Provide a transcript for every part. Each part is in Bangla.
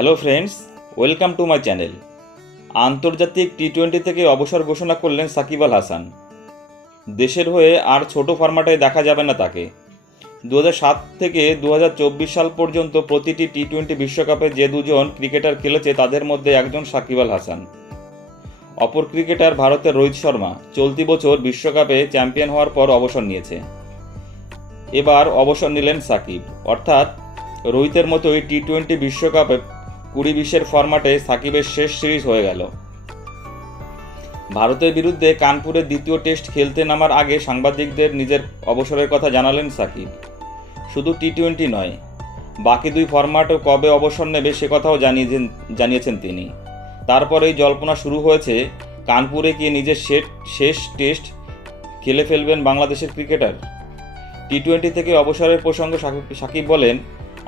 Hello friends, welcome to my channel. আন্তর্জাতিক টি টোয়েন্টি থেকে অবসর ঘোষণা করলেন সাকিব আল হাসান। দেশের হয়ে আর ছোট ফরম্যাটে দেখা যাবে না তাকে। দু সাত থেকে দু হাজার চব্বিশ সাল পর্যন্ত প্রতিটি টি টোয়েন্টি বিশ্বকাপে যে দুজন ক্রিকেটার খেলেছে তাদের মধ্যে একজন সাকিব আল হাসান। অপর ক্রিকেটার ভারতের রোহিত শর্মা চলতি বছর বিশ্বকাপে চ্যাম্পিয়ন হওয়ার পর অবসর নিয়েছে। এবার অবসর নিলেন সাকিব। অর্থাৎ রোহিতের মতোই টি টোয়েন্টি বিশ্বকাপে কুড়ি বিশের ফরম্যাটে সাকিবের শেষ সিরিজ হয়ে গেল। ভারতের বিরুদ্ধে কানপুরের দ্বিতীয় টেস্ট খেলতে নামার আগে সাংবাদিকদের নিজের অবসরের কথা জানালেন সাকিব। শুধু টি টোয়েন্টি নয়, বাকি দুই ফরম্যাটও কবে অবসর নেবে সে কথাও জানিয়েছেন জানিয়েছেন তিনি। তারপরেই জল্পনা শুরু হয়েছে, কানপুরে গিয়ে নিজের শেষ টেস্ট খেলে ফেলবেন বাংলাদেশের ক্রিকেটার? টি টোয়েন্টি থেকে অবসরের প্রসঙ্গে সাকিব বলেন,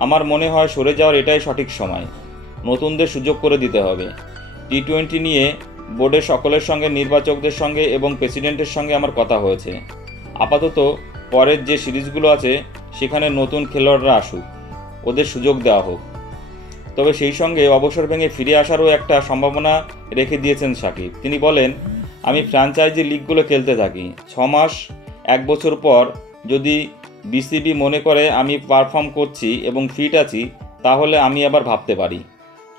আমার মনে হয় সরে যাওয়ার এটাই সঠিক সময়। নতুনদের সুযোগ করে দিতে হবে। টি টোয়েন্টি নিয়ে বোর্ডের সকলের সঙ্গে, নির্বাচকদের সঙ্গে এবং প্রেসিডেন্টের সঙ্গে আমার কথা হয়েছে। আপাতত পরের যে সিরিজগুলো আছে, সেখানে নতুন খেলোয়াড়রা আসুক। ওদের সুযোগ দেওয়া হোক। তবে সেই সঙ্গে অবসর ভেঙে ফিরে আসারও একটা সম্ভাবনা রেখে দিয়েছেন সাকিব। তিনি বলেন, আমি ফ্র্যাঞ্চাইজি লিগগুলো খেলতে থাকি। ছ মাস, এক বছর পর যদি বিসিবি মনে করে আমি পারফর্ম করছি এবং ফিট আছি, তাহলে আমি আবার ভাবতে পারি।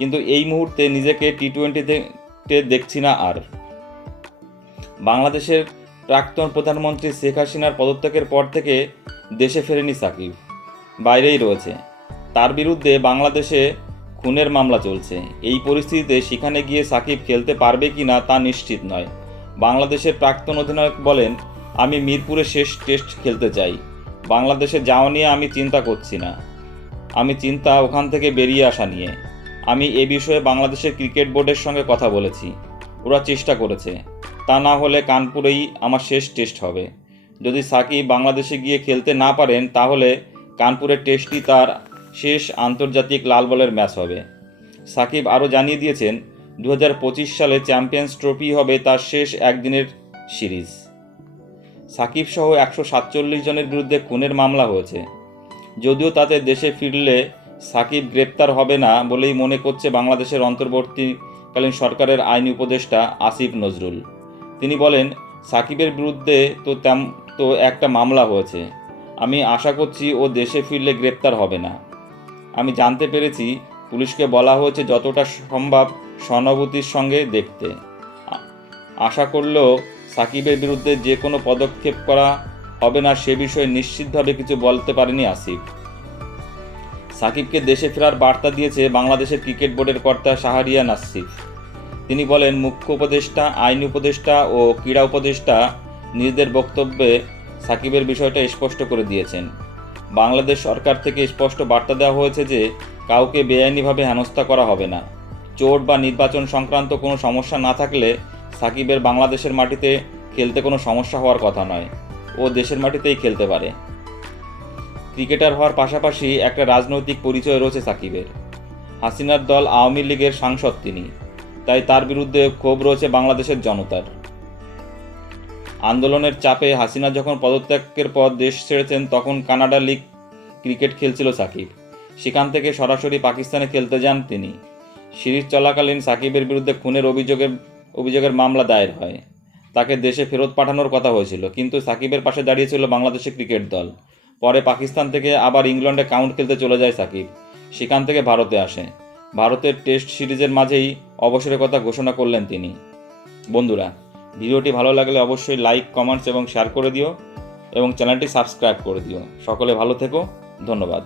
কিন্তু এই মুহূর্তে নিজেকে টি টোয়েন্টিতে দেখছি না আর। বাংলাদেশের প্রাক্তন প্রধানমন্ত্রী শেখ হাসিনার পদত্যাগের পর থেকে দেশে ফেরেনি সাকিব, বাইরেই রয়েছে। তার বিরুদ্ধে বাংলাদেশে খুনের মামলা চলছে। এই পরিস্থিতিতে সেখানে গিয়ে সাকিব খেলতে পারবে কি না তা নিশ্চিত নয়। বাংলাদেশের প্রাক্তন অধিনায়ক বলেন, আমি মিরপুরে শেষ টেস্ট খেলতে চাই। বাংলাদেশে যাওয়া নিয়ে আমি চিন্তা করছি না। আমি চিন্তা ওখান থেকে বেরিয়ে আসা নিয়ে। আমি এ বিষয়ে বাংলাদেশের ক্রিকেট বোর্ডের সঙ্গে কথা বলেছি। ওরা চেষ্টা করেছে। তা না হলে কানপুরেই আমার শেষ টেস্ট হবে। যদি সাকিব বাংলাদেশে গিয়ে খেলতে না পারেন, তাহলে কানপুরের টেস্টই তার শেষ আন্তর্জাতিক লাল বলের ম্যাচ হবে। সাকিব আরও জানিয়ে দিয়েছেন দু হাজার পঁচিশ সালে চ্যাম্পিয়ন্স ট্রফি হবে তার শেষ একদিনের সিরিজ। সাকিব সহ একশো সাতচল্লিশ জনের বিরুদ্ধে খুনের মামলা হয়েছে। যদিও তাতে দেশে ফিরলে সাকিব গ্রেপ্তার হবে না বলেই মনে করছে বাংলাদেশের অন্তর্বর্তীকালীন সরকারের আইনি উপদেষ্টা আসিফ নজরুল। তিনি বলেন, সাকিবের বিরুদ্ধে তো তেম, তো একটা মামলা হয়েছে। আমি আশা করছি ও দেশে ফিরলে গ্রেপ্তার হবে না। আমি জানতে পেরেছি, পুলিশকে বলা হয়েছে যতটা সম্ভব সহানুভূতির সঙ্গে দেখতে। আশা করলেও সাকিবের বিরুদ্ধে যে কোনো পদক্ষেপ করা হবে না সে বিষয়ে নিশ্চিতভাবে কিছু বলতে পারেনি আসিফ। সাকিবকে দেশে ফেরার বার্তা দিয়েছে বাংলাদেশের ক্রিকেট বোর্ডের কর্তা শাহরিয়ার নাসিফ। তিনি বলেন, মুখ্য উপদেষ্টা, আইন উপদেষ্টা ও ক্রীড়া উপদেষ্টা নিজেদের বক্তব্যে সাকিবের বিষয়টা স্পষ্ট করে দিয়েছেন। বাংলাদেশ সরকার থেকে স্পষ্ট বার্তা দেওয়া হয়েছে যে, কাউকে বেআইনিভাবে হেনস্থা করা হবে না। চোট বা নির্বাচন সংক্রান্ত কোনো সমস্যা না থাকলে সাকিবের বাংলাদেশের মাটিতে খেলতে কোনো সমস্যা হওয়ার কথা নয়। ও দেশের মাটিতেই খেলতে পারে। ক্রিকেটার হওয়ার পাশাপাশি একটা রাজনৈতিক পরিচয় রয়েছে সাকিবের। হাসিনার দল আওয়ামী লীগের সাংসদ তিনি, তাই তার বিরুদ্ধে ক্ষোভ রয়েছে বাংলাদেশের জনতার। আন্দোলনের চাপে হাসিনা যখন পদত্যাগের পর দেশ ছেড়েছেন, তখন কানাডা লিগ ক্রিকেট খেলছিল সাকিব। সেখান থেকে সরাসরি পাকিস্তানে খেলতে যান তিনি। সিরিজ চলাকালীন সাকিবের বিরুদ্ধে খুনের অভিযোগের অভিযোগের মামলা দায়ের হয়। তাকে দেশে ফেরত পাঠানোর কথা হয়েছিল, কিন্তু সাকিবের পাশে দাঁড়িয়েছিল বাংলাদেশের ক্রিকেট দল। পরে পাকিস্তান থেকে আবার ইংল্যান্ডে কাউন্ট খেলতে চলে যায় সাকিব। সেখান থেকে ভারতে আসে। ভারতের টেস্ট সিরিজের মাঝেই অবসরের কথা ঘোষণা করলেন তিনি। বন্ধুরা, ভিডিওটি ভালো লাগলে অবশ্যই লাইক, কমেন্টস এবং শেয়ার করে দিও এবং চ্যানেলটি সাবস্ক্রাইব করে দিও। সকলে ভালো থেকো। ধন্যবাদ।